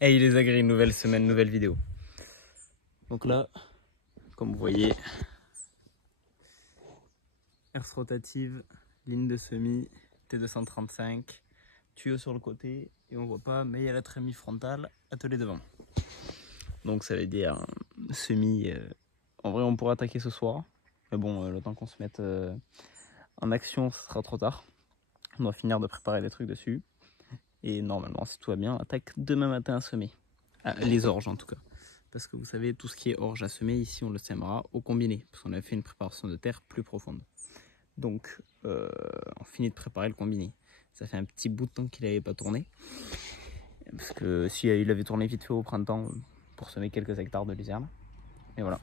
Hey les agris, nouvelle semaine, nouvelle vidéo. Donc là, comme vous voyez, herse rotative, ligne de semis, T235, tuyau sur le côté et on voit pas, mais il y a la trémie frontale, attelé devant. Donc ça veut dire semis. En vrai, on pourra attaquer ce soir, mais bon, le temps qu'on se mette en action, ce sera trop tard. On doit finir de préparer des trucs dessus. Et normalement, si tout va bien, on attaque demain matin à semer. Les orges en tout cas. Parce que vous savez, tout ce qui est orge à semer, ici on le sèmera au combiné. Parce qu'on a fait une préparation de terre plus profonde. Donc, on finit de préparer le combiné. Ça fait un petit bout de temps qu'il n'avait pas tourné. Parce que si il avait tourné vite fait au printemps pour semer quelques hectares de luzerne. Et voilà.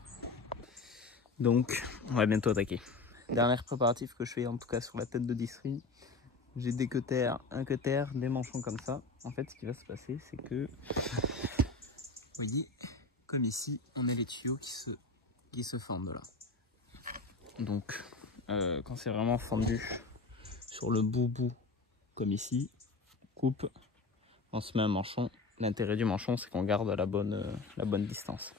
Donc, on va bientôt attaquer. Dernier préparatif que je fais en tout cas sur la tête de distri. J'ai des cutters, un cutter, des manchons comme ça. En fait, ce qui va se passer, c'est que, vous voyez, comme ici, on a les tuyaux qui se fendent là. Donc, quand c'est vraiment fendu sur le bout, comme ici, on coupe, on se met un manchon. L'intérêt du manchon, c'est qu'on garde la bonne distance.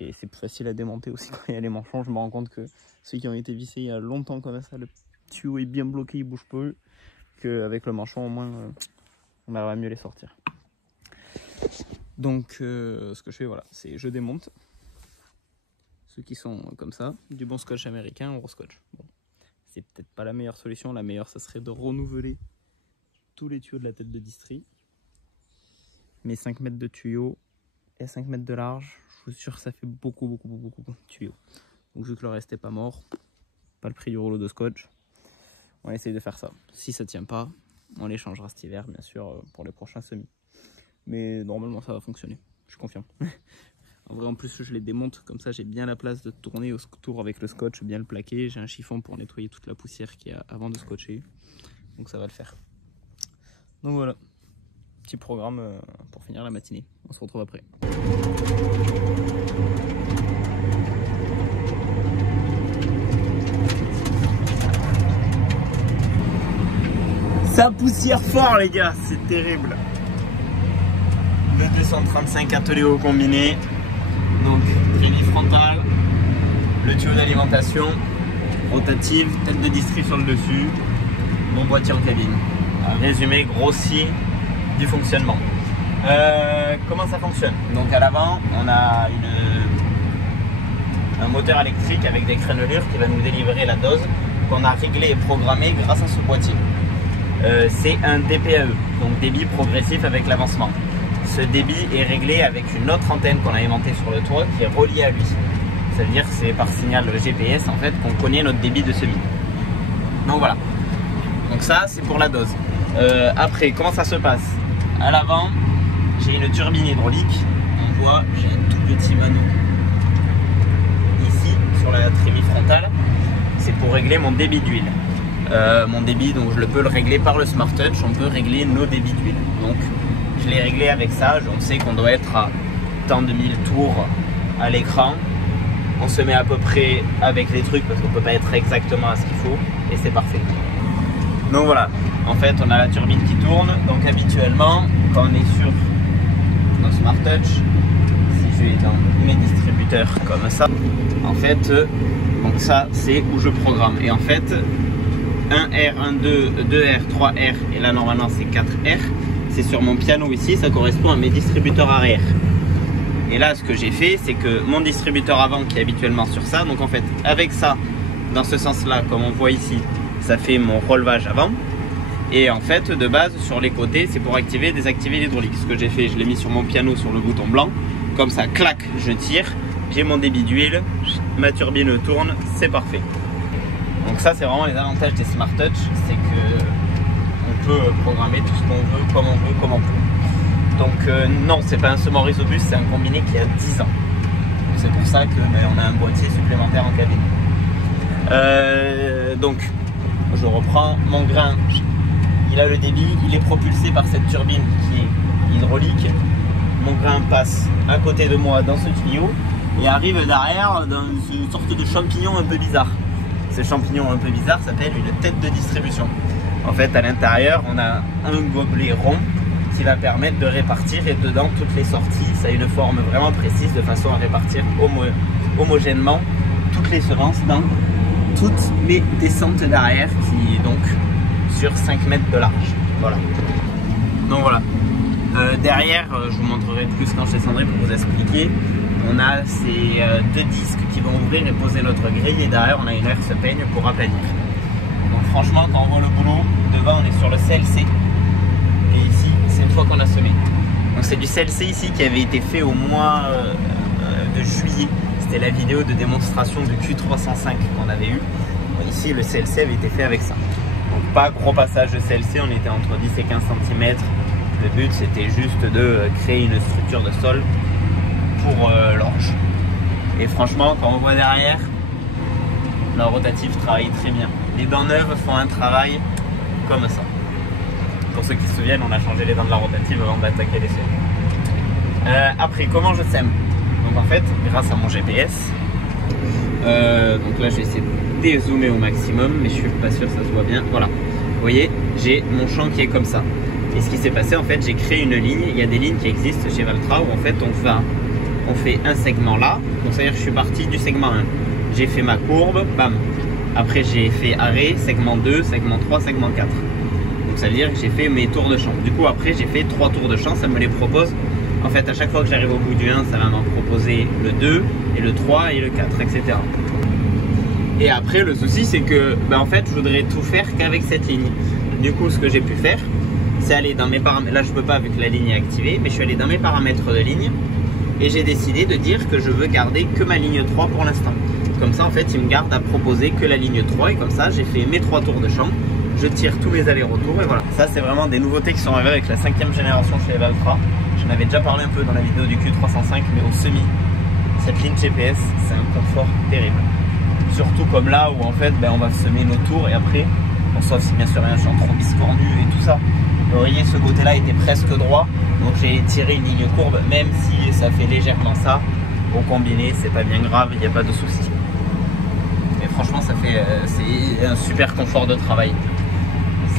Et c'est plus facile à démonter aussi quand il y a les manchons. Je me rends compte que ceux qui ont été vissés il y a longtemps comme ça, le tuyau est bien bloqué, il bouge peu. Qu'avec le manchon au moins on arrive à mieux les sortir. Donc ce que je fais, voilà, c'est je démonte ceux qui sont comme ça, du bon scotch américain ou scotch. Bon, c'est peut-être pas la meilleure solution. La meilleure, ça serait de renouveler tous les tuyaux de la tête de distri. Mais 5 mètres de tuyaux et 5 mètres de large, je vous assure, ça fait beaucoup de tuyaux. Donc vu que le reste n'est pas mort, pas le prix du rouleau de scotch, on essaye de faire ça. Si ça tient pas, on les changera cet hiver, bien sûr, pour les prochains semis. Mais normalement, ça va fonctionner. Je suis confiant. En vrai, en plus, je les démonte. Comme ça, j'ai bien la place de tourner autour avec le scotch, bien le plaquer. J'ai un chiffon pour nettoyer toute la poussière qu'il y a avant de scotcher. Donc ça va le faire. Donc voilà. Petit programme pour finir la matinée. On se retrouve après. Ça poussière fort les gars, c'est terrible. Le 235 attelé au combiné. Donc trémie frontale, le tuyau d'alimentation, rotative, tête de distri sur le dessus, mon boîtier en cabine. Un résumé grossi du fonctionnement. Comment ça fonctionne? Donc à l'avant, on a un moteur électrique avec des crénelures qui va nous délivrer la dose qu'on a réglée et programmée grâce à ce boîtier. C'est un DPAE, donc débit progressif avec l'avancement. Ce débit est réglé avec une autre antenne qu'on a inventée sur le toit qui est reliée à lui. Ça veut dire que c'est par signal GPS en fait qu'on connaît notre débit de semis. Donc voilà. Donc ça c'est pour la dose. Après, comment ça se passe? À l'avant, j'ai une turbine hydraulique. On voit, j'ai un tout petit mano ici sur la trémie frontale. C'est pour régler mon débit d'huile. Mon débit, donc je peux le régler par le Smart Touch, on peut régler nos débits d'huile. Donc je l'ai réglé avec ça, on sait qu'on doit être à tant de 1000 tours à l'écran. On se met à peu près avec les trucs parce qu'on ne peut pas être exactement à ce qu'il faut et c'est parfait. Donc voilà, en fait on a la turbine qui tourne, donc habituellement quand on est sur nos Smart Touch, si je vais dans mes distributeurs comme ça, en fait, donc ça c'est où je programme et en fait 1R, 1R, 2, 2R, 3R et là normalement c'est 4R. C'est sur mon piano ici, ça correspond à mes distributeurs arrière. Et là ce que j'ai fait c'est que mon distributeur avant qui est habituellement sur ça, donc en fait avec ça, dans ce sens là comme on voit ici, ça fait mon relevage avant. Et en fait de base sur les côtés c'est pour activer et désactiver l'hydraulique. Ce que j'ai fait, je l'ai mis sur mon piano sur le bouton blanc. Comme ça, clac, je tire, j'ai mon débit d'huile, ma turbine tourne, c'est parfait. Donc ça c'est vraiment les avantages des Smart Touch, c'est que on peut programmer tout ce qu'on veut, comme on veut, comme on peut. Donc non, c'est pas un semeur Isobus, c'est un combiné qui a 10 ans. C'est pour ça que on a un boîtier supplémentaire en cabine. Donc je reprends mon grain, il a le débit, il est propulsé par cette turbine qui est hydraulique. Mon grain passe à côté de moi dans ce tuyau et arrive derrière dans une sorte de champignon un peu bizarre. Ce champignon un peu bizarre s'appelle une tête de distribution. En fait, à l'intérieur, on a un gobelet rond qui va permettre de répartir, et dedans toutes les sorties, ça a une forme vraiment précise de façon à répartir homogènement toutes les semences dans toutes les descentes derrière qui donc sur 5 mètres de large. Voilà. Donc voilà. Derrière, je vous montrerai plus quand je descendrai pour vous expliquer. On a ces deux disques qui vont ouvrir et poser notre grille, et derrière on a une herse peigne pour aplanir. Donc franchement, quand on voit le boulot, devant on est sur le CLC, et ici c'est une fois qu'on a semé. Donc c'est du CLC ici qui avait été fait au mois de juillet. C'était la vidéo de démonstration de Q305 qu'on avait eu. Ici le CLC avait été fait avec ça. Donc pas gros passage de CLC, on était entre 10 et 15 cm. Le but c'était juste de créer une structure de sol pour l'orge. Et franchement, quand on voit derrière, la rotative travaille très bien. Les dents neuves font un travail comme ça. Pour ceux qui se souviennent, on a changé les dents de la rotative avant d'attaquer les seuils. Après, comment je sème? Donc en fait, grâce à mon GPS, donc là je vais essayer de dézoomer au maximum, mais je suis pas sûr que ça se voit bien. Voilà, vous voyez, j'ai mon champ qui est comme ça. Et ce qui s'est passé, en fait, j'ai créé une ligne. Il y a des lignes qui existent chez Valtra où en fait on fait un segment là. Donc c'est-à-dire que je suis parti du segment 1. J'ai fait ma courbe, bam. Après j'ai fait arrêt, segment 2, segment 3, segment 4. Donc ça veut dire que j'ai fait mes tours de champ. Du coup après j'ai fait 3 tours de champ, ça me les propose. En fait à chaque fois que j'arrive au bout du 1, ça va m'en proposer le 2 et le 3 et le 4, etc. Et après le souci c'est que en fait je voudrais tout faire qu'avec cette ligne. Du coup ce que j'ai pu faire, c'est aller dans mes paramètres. Là je peux pas vu que la ligne est activée, mais je suis allé dans mes paramètres de ligne et j'ai décidé de dire que je veux garder que ma ligne 3 pour l'instant. Comme ça en fait il me garde à proposer que la ligne 3, et comme ça j'ai fait mes 3 tours de champ, je tire tous mes allers-retours et voilà. Ça c'est vraiment des nouveautés qui sont arrivées avec la 5e génération chez Valtra. J'en avais déjà parlé un peu dans la vidéo du Q305, mais au semi, cette ligne GPS c'est un confort terrible. Surtout comme là où en fait on va semer nos tours et après, sauf si bien sûr il y a un champ trop biscornu et tout ça. Vous voyez, ce côté-là était presque droit, donc j'ai tiré une ligne courbe, même si ça fait légèrement ça. Au combiné, c'est pas bien grave, il n'y a pas de souci. Et franchement, ça fait c'est un super confort de travail.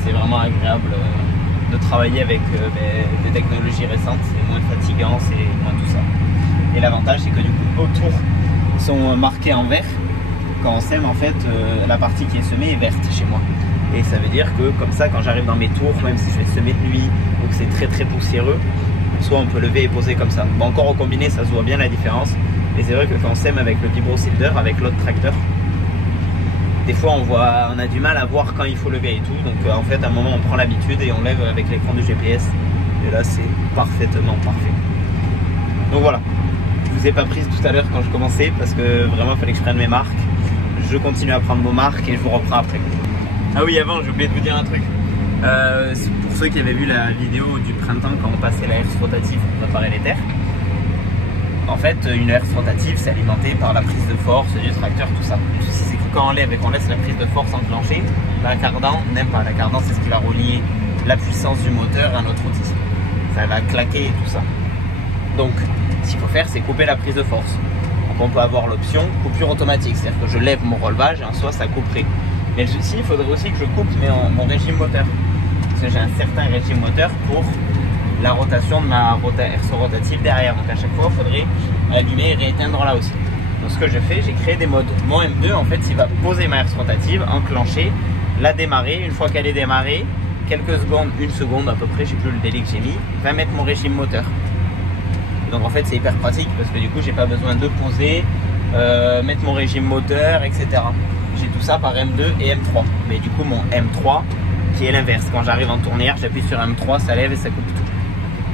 C'est vraiment agréable de travailler avec des technologies récentes. C'est moins fatigant, c'est moins tout ça. Et l'avantage, c'est que du coup, autour sont marqués en vert. Quand on sème, en fait, la partie qui est semée est verte chez moi. Et ça veut dire que comme ça, quand j'arrive dans mes tours, même si je vais semer de nuit ou que c'est très très poussiéreux, soit on peut lever et poser comme ça. Bon, encore au combiné, ça se voit bien la différence. Et c'est vrai que quand on sème avec le vibro-seeder, avec l'autre tracteur, des fois on a du mal à voir quand il faut lever et tout. Donc en fait, à un moment, on prend l'habitude et on lève avec l'écran du GPS. Et là, c'est parfaitement parfait. Donc voilà. Je vous ai pas prise tout à l'heure quand je commençais parce que vraiment, il fallait que je prenne mes marques. Je continue à prendre vos marques et je vous reprends après. Ah oui, avant, j'ai oublié de vous dire un truc. Pour ceux qui avaient vu la vidéo du printemps quand on passait la herse rotative pour préparer les terres, en fait, une herse rotative, c'est alimenté par la prise de force du tracteur, tout ça. Le souci, c'est que quand on lève et qu'on laisse la prise de force enclenchée, la cardan n'aime pas. La cardan, c'est ce qui va relier la puissance du moteur à notre outil. Ça va claquer et tout ça. Donc, ce qu'il faut faire, c'est couper la prise de force. Donc, on peut avoir l'option coupure automatique, c'est-à-dire que je lève mon relevage et en soi, ça couperait. Mais le souci, il faudrait aussi que je coupe mon régime moteur. Parce que j'ai un certain régime moteur pour la rotation de ma herse rotative derrière. Donc à chaque fois, il faudrait allumer et rééteindre là aussi. Donc ce que je fais, j'ai créé des modes. Mon M2, en fait, il va poser ma herse rotative, enclencher, la démarrer. Une fois qu'elle est démarrée, quelques secondes, une seconde à peu près, je ne sais plus le délai que j'ai mis, va mettre mon régime moteur. Donc en fait, c'est hyper pratique parce que du coup, j'ai pas besoin de poser, mettre mon régime moteur, etc. J'ai tout ça par M2 et M3. Mais du coup, mon M3, qui est l'inverse. Quand j'arrive en tournière, j'appuie sur M3, ça lève et ça coupe tout.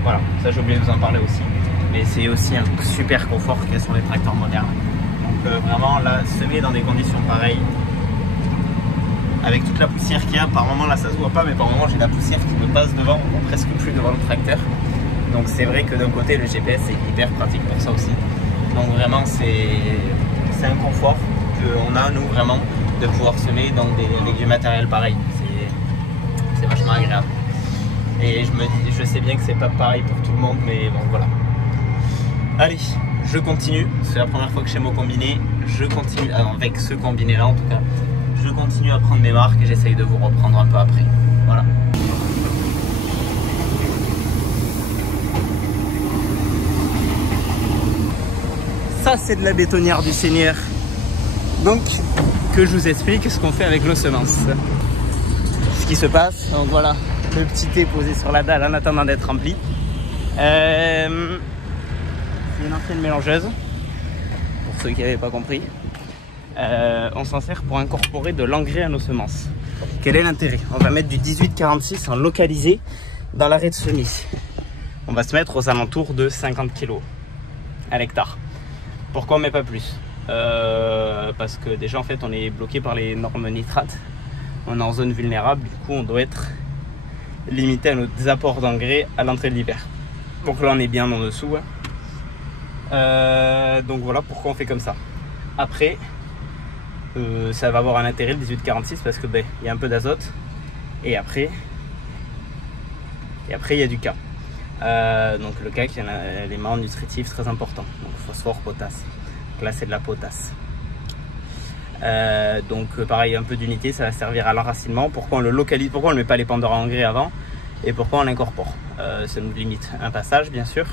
Voilà, ça j'ai oublié de vous en parler aussi. Mais c'est aussi un super confort qu'il y a sur les tracteurs modernes. Donc vraiment, là, semer dans des conditions pareilles, avec toute la poussière qu'il y a, par moment, là, ça se voit pas, mais par moment, j'ai la poussière qui me passe devant, ou presque plus devant le tracteur. Donc c'est vrai que d'un côté, le GPS est hyper pratique pour ça aussi. Donc vraiment, c'est un confort qu'on a, nous, vraiment, de pouvoir semer dans avec du matériel pareil. C'est vachement agréable. Et je sais bien que c'est pas pareil pour tout le monde, mais bon, voilà. Allez, je continue. C'est la première fois que je fais mon combiné. Je continue, avec ce combiné-là en tout cas. Je continue à prendre mes marques et j'essaye de vous reprendre un peu après. Voilà. Ça, c'est de la bétonnière du Seigneur. Donc, que je vous explique ce qu'on fait avec nos semences. Ce qui se passe, donc voilà, le petit thé posé sur la dalle en attendant d'être rempli. C'est une ancienne mélangeuse, pour ceux qui n'avaient pas compris. On s'en sert pour incorporer de l'engrais à nos semences. Quel est l'intérêt? On va mettre du 1846 en localisé dans l'arrêt de semis. On va se mettre aux alentours de 50 kg à l'hectare. Pourquoi on ne met pas plus? Parce que déjà en fait on est bloqué par les normes nitrates. On est en zone vulnérable, du coup on doit être limité à nos apports d'engrais à l'entrée de l'hiver. Donc là on est bien en dessous. Donc voilà pourquoi on fait comme ça. Après ça va avoir un intérêt le 1846 parce que il y a un peu d'azote et après il y a du K. Donc le K qui est un élément nutritif très important, donc phosphore, potasse. Donc là c'est de la potasse. Donc pareil, un peu d'unité, ça va servir à l'enracinement. Pourquoi on le localise, pourquoi on ne met pas les pendeurs à engrais avant et pourquoi on l'incorpore? Ça nous limite un passage bien sûr.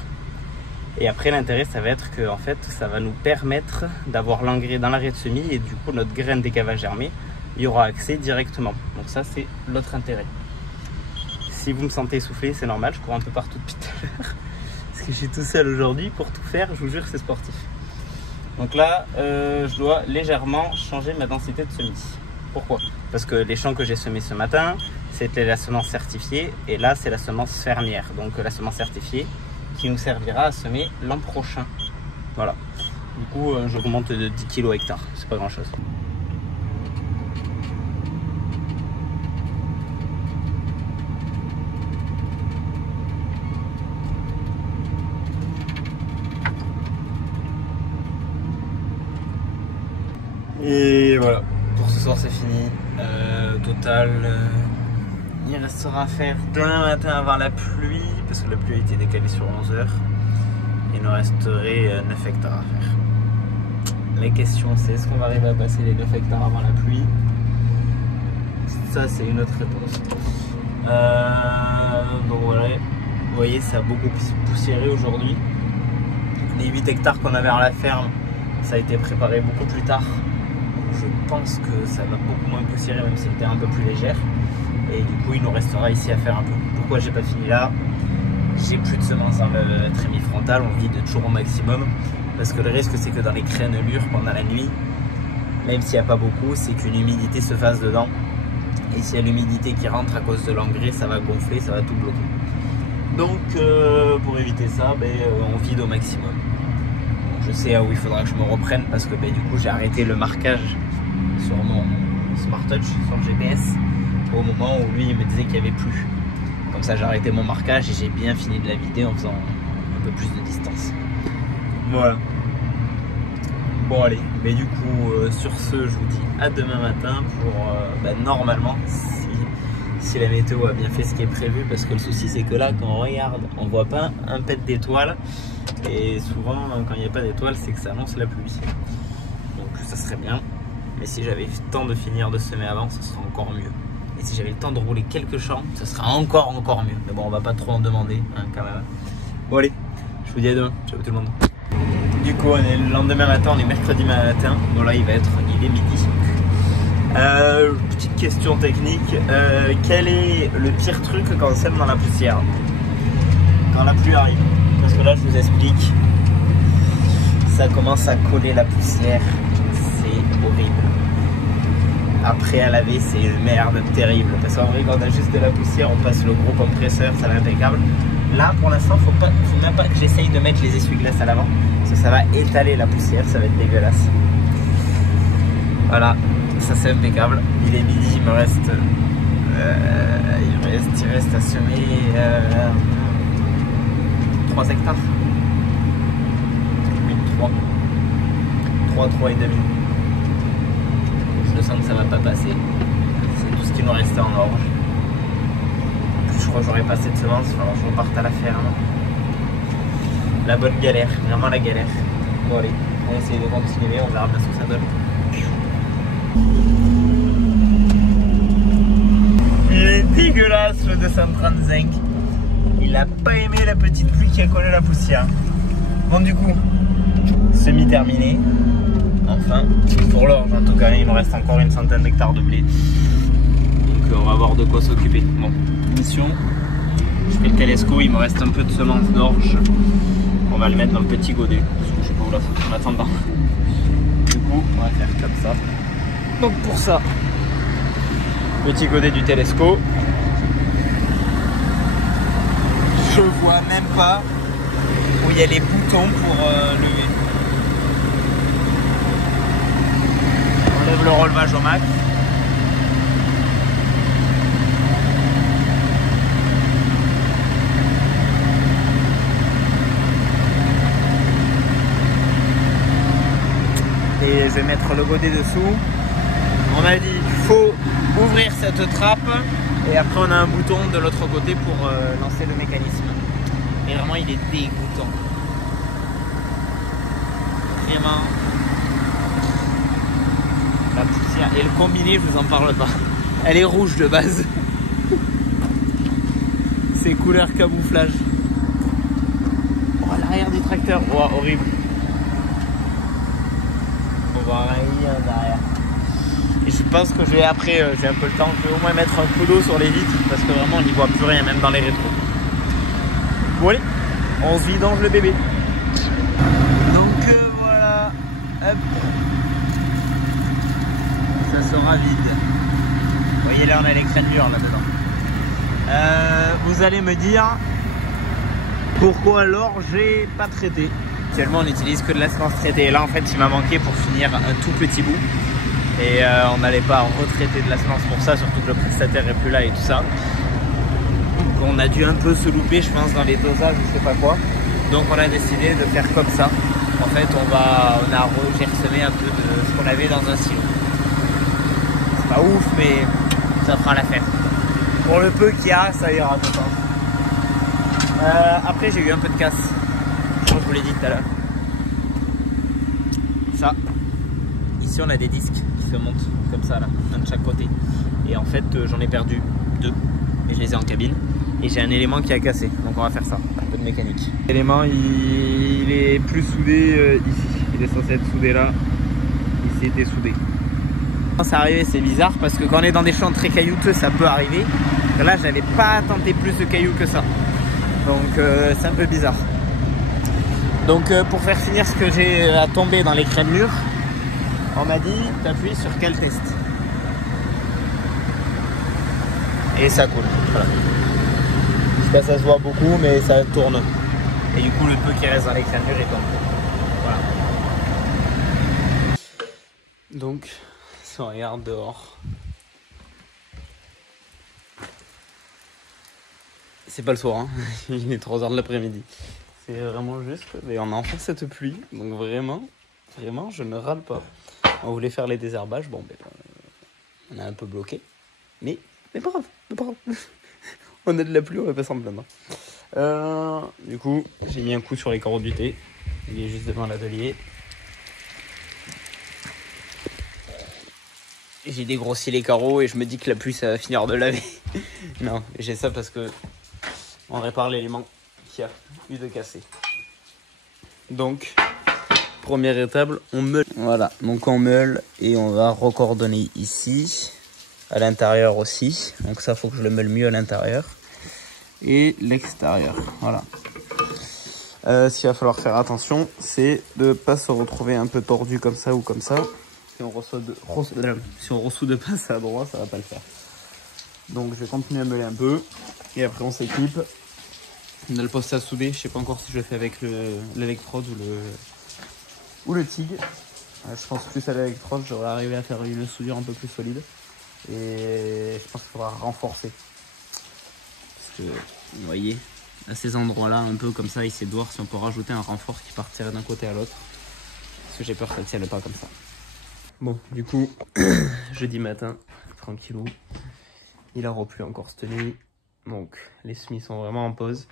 Et après l'intérêt ça va être que en fait ça va nous permettre d'avoir l'engrais dans l'arrêt de semis et du coup notre graine dès qu'elle va germer, il y aura accès directement. Donc ça c'est l'autre intérêt. Si vous me sentez essoufflé, c'est normal, je cours un peu partout depuis tout à l'heure. Parce que je suis tout seul aujourd'hui pour tout faire, je vous jure c'est sportif. Donc là, je dois légèrement changer ma densité de semis. Pourquoi? Parce que les champs que j'ai semés ce matin, c'était la semence certifiée et là c'est la semence fermière. Donc la semence certifiée qui nous servira à semer l'an prochain. Voilà. Du coup, j'augmente de 10 kg hectare, c'est pas grand chose. Et voilà, pour ce soir c'est fini. Total, il restera à faire demain matin avant la pluie, parce que la pluie a été décalée sur 11 h. Il nous resterait 9 hectares à faire. La question c'est, est-ce qu'on va arriver à passer les 9 hectares avant la pluie? Ça c'est une autre réponse. Donc voilà, vous voyez ça a beaucoup poussiéré aujourd'hui. Les 8 hectares qu'on avait à la ferme, ça a été préparé beaucoup plus tard. Je pense que ça va beaucoup moins poussiérer, même si c'était un peu plus légère. Et du coup il nous restera ici à faire un peu. Pourquoi j'ai pas fini là? J'ai plus de semences dans le trémie frontal, on vide toujours au maximum. Parce que le risque c'est que dans les crénelures pendant la nuit, même s'il n'y a pas beaucoup, c'est qu'une humidité se fasse dedans. Et s'il y a l'humidité qui rentre à cause de l'engrais, ça va gonfler, ça va tout bloquer. Donc pour éviter ça, on vide au maximum. Je sais où il faudra que je me reprenne parce que du coup j'ai arrêté le marquage sur mon Smart Touch, sur le GPS, au moment où lui il me disait qu'il n'y avait plus. Comme ça j'ai arrêté mon marquage et j'ai bien fini de la vider en faisant un peu plus de distance. Voilà. Bon allez, mais du coup sur ce je vous dis à demain matin pour normalement si la météo a bien fait ce qui est prévu, parce que le souci c'est que là quand on regarde on voit pas un pet d'étoiles et souvent quand il n'y a pas d'étoiles c'est que ça annonce la pluie. Donc ça serait bien, mais si j'avais le temps de finir de semer avant ce serait encore mieux. Et si j'avais le temps de rouler quelques champs ce sera encore mieux. Mais bon on va pas trop en demander quand même. Bon allez, je vous dis à demain, ciao tout le monde. Du coup on est le lendemain matin, on est mercredi matin, bon là il est midi. Petite question technique, quel est le pire truc quand on sème dans la poussière? Quand la pluie arrive. Parce que là je vous explique, ça commence à coller la poussière, c'est horrible. Après à laver c'est une merde terrible. Parce qu'en vrai quand on a juste de la poussière, on passe le gros compresseur, ça va impeccable. Là pour l'instant faut même pas que j'essaye de mettre les essuie-glaces à l'avant, parce que ça va étaler la poussière, ça va être dégueulasse. Voilà. Ça c'est impeccable. Il est midi, il reste à semer 3 hectares. Oui, 3 et demi. Je sens que ça va pas passer. C'est tout ce qui nous restait en orge. Je crois que j'aurais pas assez de semences, alors je reparte à la ferme. La bonne galère, vraiment la galère. Bon allez, on va essayer de continuer, on verra bien ce que ça donne. Il est dégueulasse le 235. Il a pas aimé la petite pluie qui a collé la poussière. Bon du coup, semi-terminé. Enfin, pour l'orge en tout cas, il me reste encore une centaine d'hectares de blé. Donc on va avoir de quoi s'occuper. Bon, mission, je fais le télesco, il me reste un peu de semences d'orge. On va le mettre dans le petit godet, parce que je sais pas où la foutre en attendant. Du coup, on va faire comme ça. Donc pour ça, petit godet du télesco. Je vois même pas où il y a les boutons pour lever. On lève le relevage au max. Et je vais mettre le godet dessous. On m'a dit qu'il faut ouvrir cette trappe et après on a un bouton de l'autre côté pour lancer le mécanisme. Et vraiment il est dégoûtant. Vraiment. La poussière. Et le combiné, je vous en parle pas. Elle est rouge de base. C'est couleur camouflage. Oh, l'arrière du tracteur. Oh, horrible. On va rien derrière. Et je pense que je vais après, j'ai un peu le temps, je vais au moins mettre un coup d'eau sur les vitres parce que vraiment on n'y voit plus rien, même dans les rétros. Bon allez, on se vidange le bébé. Donc voilà, hop. Ça sera vide. Vous voyez là on a les crénelures là-dedans. Vous allez me dire pourquoi l'orge j'ai pas traité. Actuellement on n'utilise que de la semence traitée. Et là en fait il m'a manqué pour finir un tout petit bout. Et on n'allait pas retraiter de la semence pour ça, surtout que le prestataire est plus là et tout ça. Donc on a dû un peu se louper je pense dans les dosages, je sais pas quoi. Donc on a décidé de faire comme ça. En fait j'ai ressemé un peu de ce qu'on avait dans un silo. C'est pas ouf mais ça fera l'affaire. Pour le peu qu'il y a, ça ira je pense. Après j'ai eu un peu de casse. Je vous l'ai dit tout à l'heure. Ça. Ici on a des disques qui se montent comme ça là, un de chaque côté. Et en fait j'en ai perdu 2 et je les ai en cabine. Et j'ai un élément qui a cassé, donc on va faire ça, un peu de mécanique. L'élément il est plus soudé ici, il est censé être soudé là, il s'est dessoudé. Quand c'est arrivé c'est bizarre parce que quand on est dans des champs très caillouteux ça peut arriver. Là j'avais pas tenté plus de cailloux que ça, donc c'est un peu bizarre. Donc pour faire finir ce que j'ai à tomber dans les crénelures, on m'a dit t'appuies sur quel test et ça coule. Voilà. Je sais pas, ça se voit beaucoup mais ça tourne. Et du coup le peu qui reste dans les crénelures il tombe. Voilà. Donc si on regarde dehors, c'est pas le soir, hein. Il est 3 h de l'après-midi. C'est vraiment juste, et on a enfin cette pluie, donc vraiment je ne râle pas. On voulait faire les désherbages, bon, ben, on a un peu bloqué, mais pas grave. On a de la pluie, on va pas s'en plaindre. Du coup, j'ai mis un coup sur les carreaux du thé, il est juste devant l'atelier. J'ai dégrossi les carreaux et je me dis que la pluie ça va finir de laver. Non, j'ai ça parce que on répare l'élément qui a eu de cassé. Donc, première étape, on meule. Voilà, donc on meule et on va recordonner ici, à l'intérieur aussi. Donc ça, faut que je le meule mieux à l'intérieur. Et l'extérieur, voilà. Ce qu'il va falloir faire attention, c'est de ne pas se retrouver un peu tordu comme ça ou comme ça. Si on ressoude pas ça à droite, ça va pas le faire. Donc je vais continuer à meuler un peu et après on s'équipe. On a le poste à souder, je sais pas encore si je le fais avec l'électrode ou le TIG. Je pense plus à l'électrode, j'aurais arrivé à faire une soudure un peu plus solide. Et je pense qu'il faudra renforcer. Parce que vous voyez, à ces endroits-là, un peu comme ça, il essaie de voir si on peut rajouter un renfort qui partirait d'un côté à l'autre. Parce que j'ai peur que ça ne tienne pas comme ça. Bon, du coup, jeudi matin, tranquillou. Il a replu encore cette nuit. Donc, les semis sont vraiment en pause.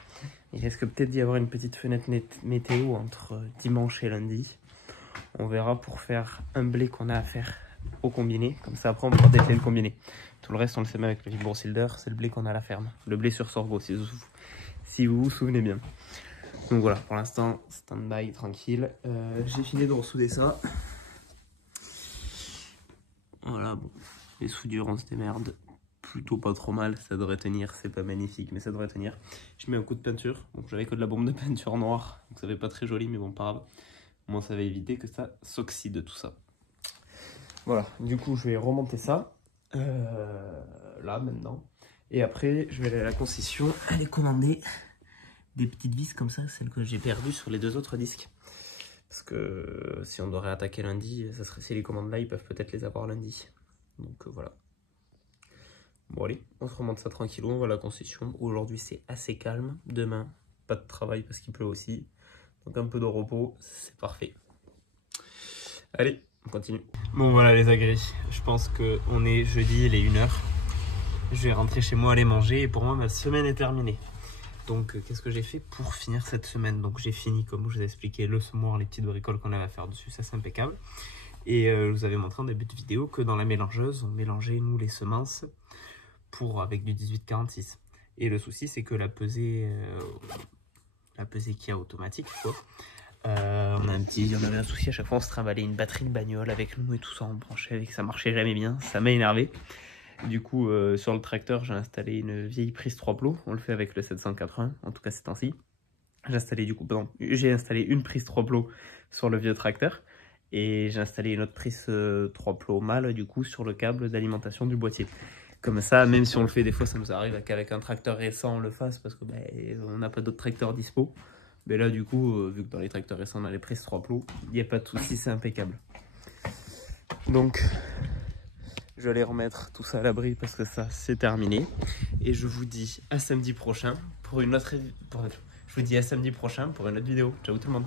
Il risque peut-être d'y avoir une petite fenêtre météo entre dimanche et lundi. On verra pour faire un blé qu'on a à faire au combiné. Comme ça, après, on pourra dételer le combiné. Tout le reste, on le sème avec le vibrosilder. C'est le blé qu'on a à la ferme. Le blé sur sorgho, si vous vous souvenez bien. Donc voilà, pour l'instant, stand-by, tranquille. J'ai fini de ressouder ça. Voilà, bon, les soudures, on se démerde plutôt pas trop mal, ça devrait tenir, c'est pas magnifique, mais ça devrait tenir. Je mets un coup de peinture, donc j'avais que de la bombe de peinture noire, donc ça fait pas très joli, mais bon, pas grave. Moi, ça va éviter que ça s'oxyde tout ça. Voilà, du coup, je vais remonter ça, là, maintenant. Et après, je vais aller à la concession, aller commander des petites vis comme ça, celles que j'ai perdues sur les 2 autres disques. Parce que si on doit réattaquer lundi, ça serait, si les commandes là, ils peuvent peut-être les avoir lundi. Donc voilà. Bon allez, on se remonte ça tranquillou, on va à la concession. Aujourd'hui c'est assez calme, demain pas de travail parce qu'il pleut aussi. Donc un peu de repos, c'est parfait. Allez, on continue. Bon voilà les agris, je pense qu'on est jeudi, il est 1h. Je vais rentrer chez moi, aller manger et pour moi ma semaine est terminée. Donc qu'est-ce que j'ai fait pour finir cette semaine? Donc j'ai fini, comme je vous ai expliqué, le semoir, les petites bricoles qu'on avait à faire dessus, ça c'est impeccable. Et je vous avais montré en début de vidéo que dans la mélangeuse, on mélangeait nous les semences avec du 1846. Et le souci c'est que la pesée qu'il y a automatique, quoi. On avait un souci à chaque fois, on se trimballait une batterie de bagnole avec nous et tout ça, on branchait avec, ça marchait jamais bien, ça m'a énervé. Du coup, sur le tracteur, j'ai installé une vieille prise 3 plots. On le fait avec le 780, en tout cas ces temps-ci. J'ai installé une prise 3 plots sur le vieux tracteur. Et j'ai installé une autre prise 3 plots mâle, du coup, sur le câble d'alimentation du boîtier. Comme ça, même si on le fait, des fois, ça nous arrive qu'avec un tracteur récent, on le fasse parce que on n'a pas d'autres tracteurs dispo. Mais là, du coup, vu que dans les tracteurs récents, on a les prises 3 plots, il n'y a pas de souci, c'est impeccable. Donc... je vais aller remettre tout ça à l'abri parce que ça c'est terminé. Et je vous dis à samedi prochain pour une autre vidéo. Ciao tout le monde.